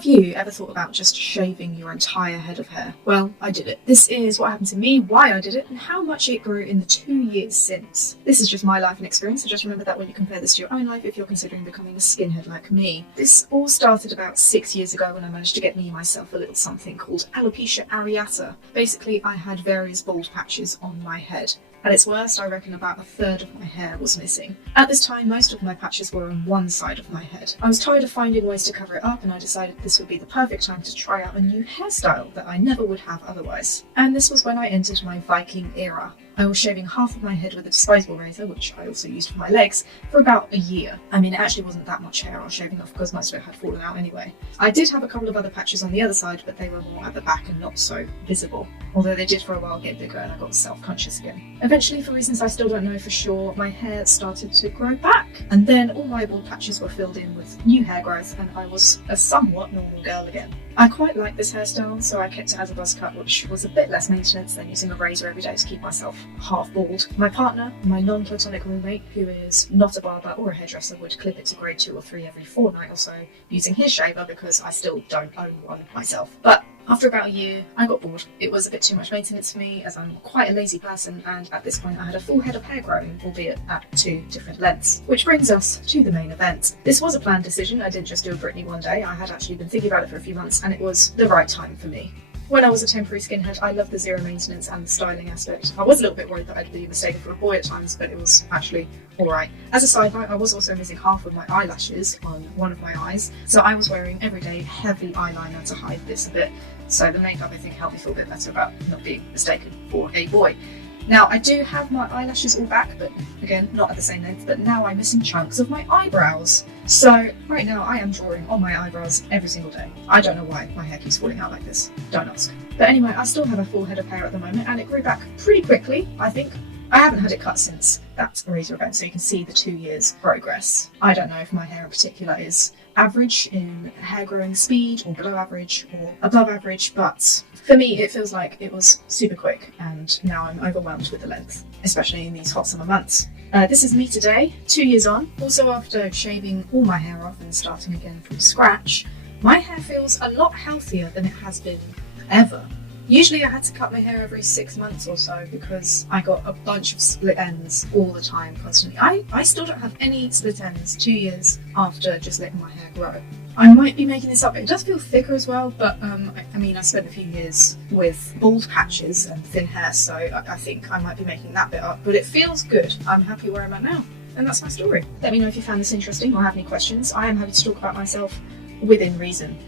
Have you ever thought about just shaving your entire head of hair? Well, I did it. This is what happened to me, why I did it, and how much it grew in the 2 years since. This is just my life and experience, so just remember that when you compare this to your own life if you're considering becoming a skinhead like me. This all started about 6 years ago when I managed to get myself a little something called alopecia areata. Basically, I had various bald patches on my head. At its worst, I reckon about a third of my hair was missing. At this time, most of my patches were on one side of my head. I was tired of finding ways to cover it up, and I decided this would be the perfect time to try out a new hairstyle that I never would have otherwise. And this was when I entered my Viking era. I was shaving half of my head with a disposable razor, which I also used for my legs, for about a year. I mean, it actually wasn't that much hair I was shaving off because most of it had fallen out anyway. I did have a couple of other patches on the other side, but they were more at the back and not so visible. Although they did for a while get bigger and I got self-conscious again. Eventually, for reasons I still don't know for sure, my hair started to grow back. And then all my bald patches were filled in with new hair growth and I was a somewhat normal girl again. I quite like this hairstyle, so I kept it as a buzz cut, which was a bit less maintenance than using a razor every day to keep myself half bald. My partner, my non-platonic roommate, who is not a barber or a hairdresser, would clip it to grade 2 or 3 every fortnight or so using his shaver because I still don't own one myself. But after about a year, I got bored. It was a bit too much maintenance for me as I'm quite a lazy person, and at this point I had a full head of hair growing, albeit at 2 different lengths. Which brings us to the main event. This was a planned decision. I didn't just do a Britney one day. I had actually been thinking about it for a few months and it was the right time for me. When I was a temporary skinhead, I loved the zero maintenance and the styling aspect. I was a little bit worried that I'd be mistaken for a boy at times, but it was actually alright. As a side note, I was also missing half of my eyelashes on one of my eyes, so I was wearing everyday heavy eyeliner to hide this a bit. So the makeup, I think, helped me feel a bit better about not being mistaken for a boy. Now, I do have my eyelashes all back, but again, not at the same length, but now I'm missing chunks of my eyebrows. So right now I am drawing on my eyebrows every single day. I don't know why my hair keeps falling out like this, don't ask. But anyway, I still have a full head of hair at the moment and it grew back pretty quickly, I think. I haven't had it cut since that razor event, so you can see the 2 years progress. I don't know if my hair in particular is average in hair growing speed or below average or above average, but for me it feels like it was super quick and now I'm overwhelmed with the length, especially in these hot summer months. This is me today, 2 years on. Also, after shaving all my hair off and starting again from scratch, my hair feels a lot healthier than it has been ever. Usually I had to cut my hair every 6 months or so because I got a bunch of split ends all the time, constantly. I still don't have any split ends 2 years after just letting my hair grow. I might be making this up, it does feel thicker as well, but I mean, I spent a few years with bald patches and thin hair, so I think I might be making that bit up, but it feels good. I'm happy where I'm at now, and that's my story. Let me know if you found this interesting or have any questions. I am happy to talk about myself within reason.